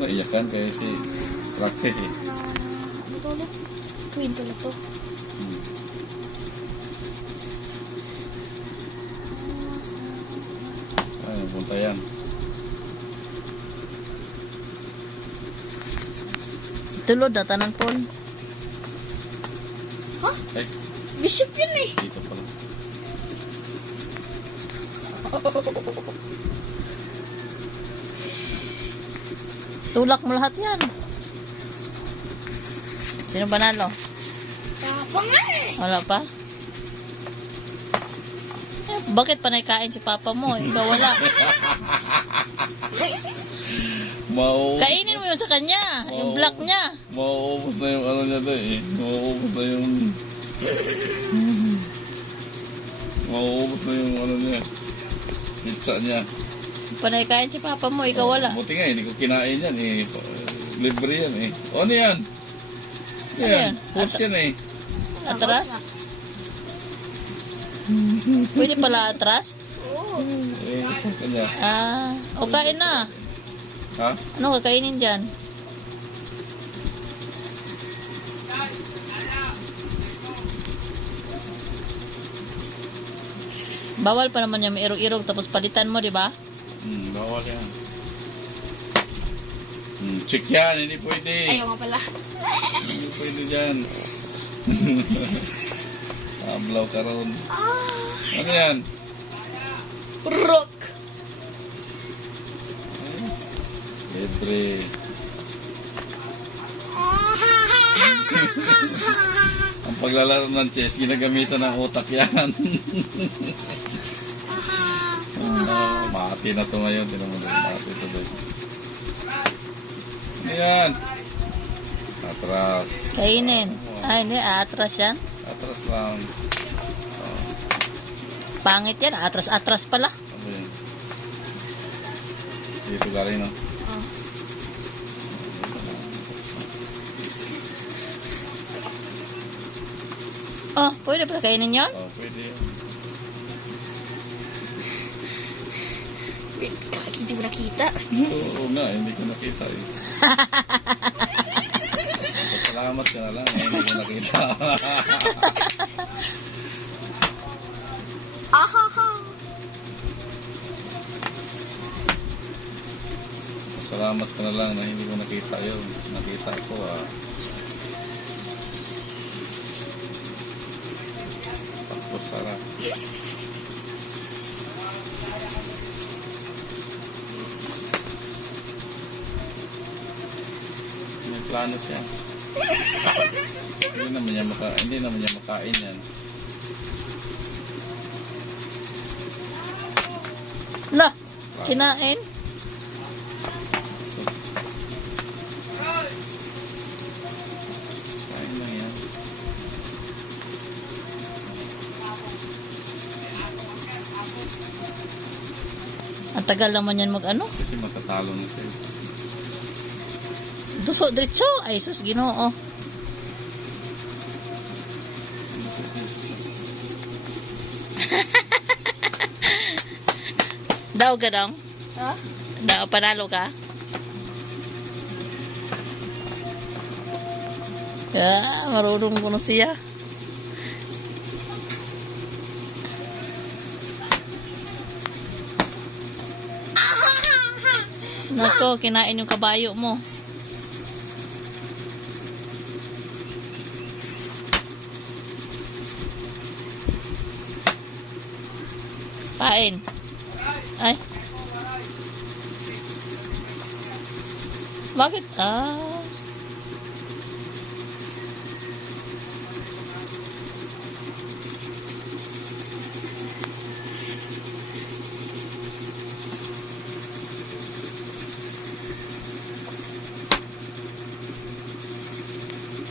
naiyakan kaya si Rocky eh. Ano to ulit? Queen pala to. Ay, punta yan. Tulod na tanan pon. Ha? Ay, Bishop yun eh. dito pala. Tulak mo lahat yan. Sino banalo? Papa nga eh. Wala pa? Bakit panay kain si papa mo? Ikaw wala. Kainin mo yung sa kanya. Yung black niya. Mauubos na yung ano niya doon eh. Mauubos na yung... Mauubos na yung ano niya. Pizza niya. Panay kain si papa mo. Ikaw wala. Buti nga, hindi ko kinain yan eh. Libre yan eh. O, ano yan? Ano yan? Push yan eh. Atras? Pwede pala atras? Oo. Eh, kanya. O kain na. Ha? Ano kakainin dyan? Bawal pa naman yung may irog-irog tapos palitan mo, di ba? Bawal yan. Check yan, hindi pwede. Ayaw nga pala. Hindi pwede dyan. Ablaw ka ron. Ano yan? Rock. Libre. Ang paglalaro ng chess, ginagamitan ng utak yan. Mati na to ngayon. Tinan mo na, mati to doon. Ano yan? Atras. Kainin. Hindi, atras yan. Atras lang. Pangit yan, atras-atras pala. Ano yan? Dito galing, no? Oh, pwede pala kainin yun? Oh, pwede yan. Hindi mo nakita. Oo nga, hindi ko nakita eh. Salamat ka na lang, hindi ko nakita. Ahaha. Salamat ka na lang na hindi ko nakita yun. Nakita ko ah. Tapos sarap. May plano siya. Hindi naman niya makain yan. Lah, kinain. Kain lang yan. Ang tagal naman yan mag-ano. Kasi matatalo na siya. Duso, diretso. Ay, sus, ginoo. Daw ka dong? Ha? Daw, panalo ka? Marunong ko na siya. Nako, kinain yung kabayo mo. Pain. Ay. Bakit?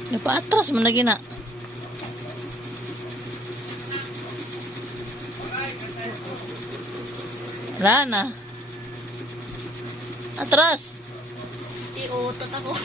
Napaatras mo na gina. Wala na. Atras. Iutot ako.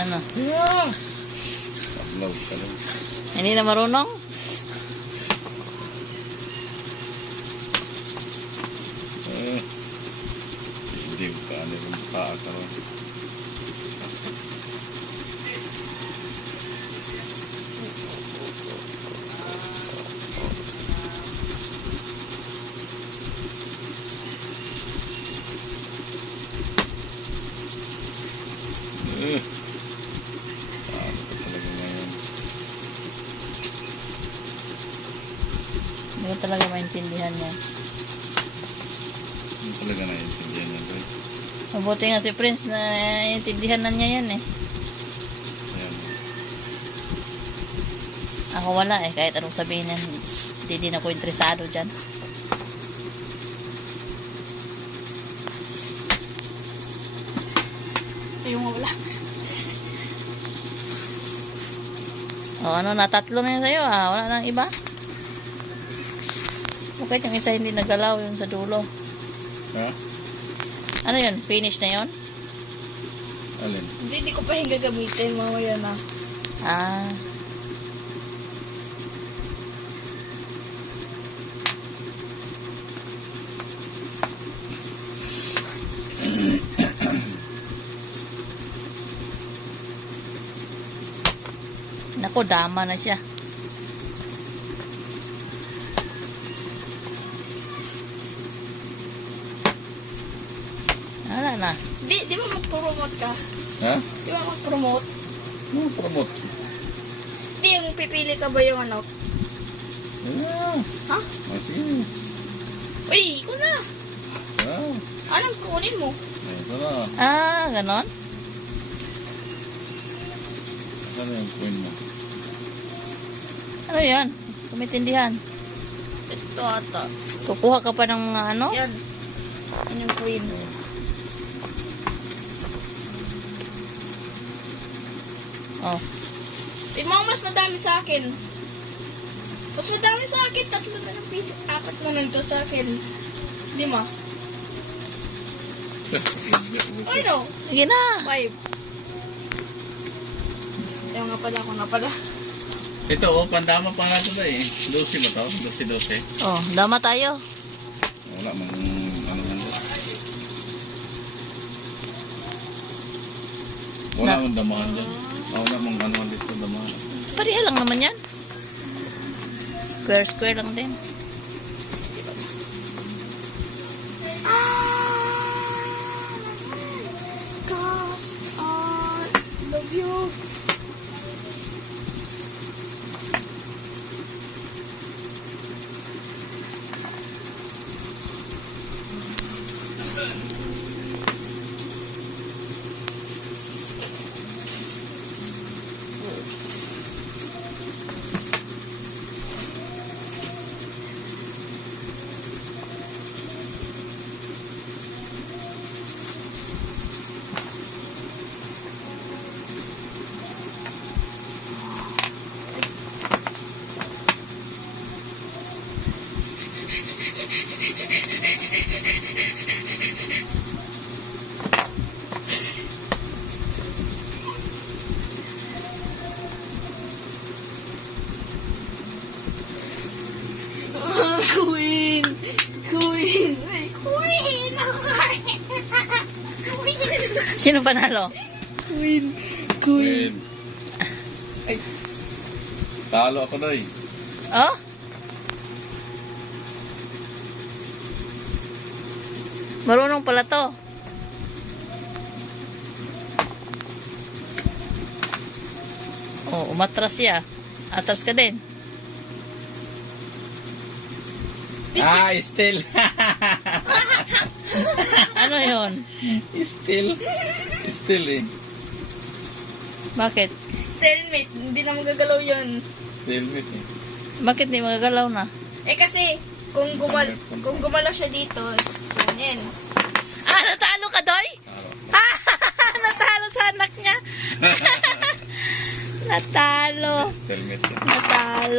Ano? Tablaw ka lang. Hindi na marunong? Hindi ka ano yung kaakaroon. Paano ka talaga ngayon? Hindi ko talaga maintindihan yan. Hindi talaga naiintindihan niya, boy. Mabuti nga si Prince na intindihan na niya yan eh. Ayan. Ako wala eh, kahit anong sabihin yan, hindi din ako interesado dyan. Ayun nga wala. O ano, natatlo na yun sa'yo ah, wala nang iba? Bakit yung isa hindi nagalaw yung sa dulo? Ha? Ano yun, finish na yun? Alin? Hindi ko pa yung gagamitin. Mamaya na. Ah, naku, dama na siya. Wala na. Di ba mag-promote ka? Ha? Di ba mag-promote? Ano promote? Di yung pipili ka ba yung ano? Ah, Ha? sige. Uy, ikaw na. Ah, Anong kunin mo? ito na. Ah, ganon? Saan na yung coin mo? Ano yan? Kumitindihan. Ito ata. Kukuha ka pa ng ano? Yan. Yan yung queen. Oh. Tingnan mo, mas madami sa akin. Mas madami sa akin. 3 na ng piso. 4 na lang to sa akin. 5. Ay no. Sige na. 5. Ayaw nga pala, ako nga pala. Ito, oh, pandama pa natin ba eh. 12 ba to? 12. Oh, dama tayo. Wala mang ano man doon. Wala mang damahan doon. Wala mang ano man dito damahan. Pariha lang naman yan. Square lang din. Gosh, I love you. Queen! Queen! Ay, Queen! Queen! Sino panalo? Queen! Queen. Ay. Talo ako na eh. Oh? Marunong pala to. Oh, umatras siya. Atras ka din. Ah, still. Ano yon? Still. Still eh. Bakit? Stalemate, hindi na magagalaw yan. Stalemate eh. Bakit di magagalaw na? Eh kasi, kung gumalaw siya dito, yan. Ah, natalo ka, Doy? Natalo sa anak niya. Natalo. Stalemate. Natalo.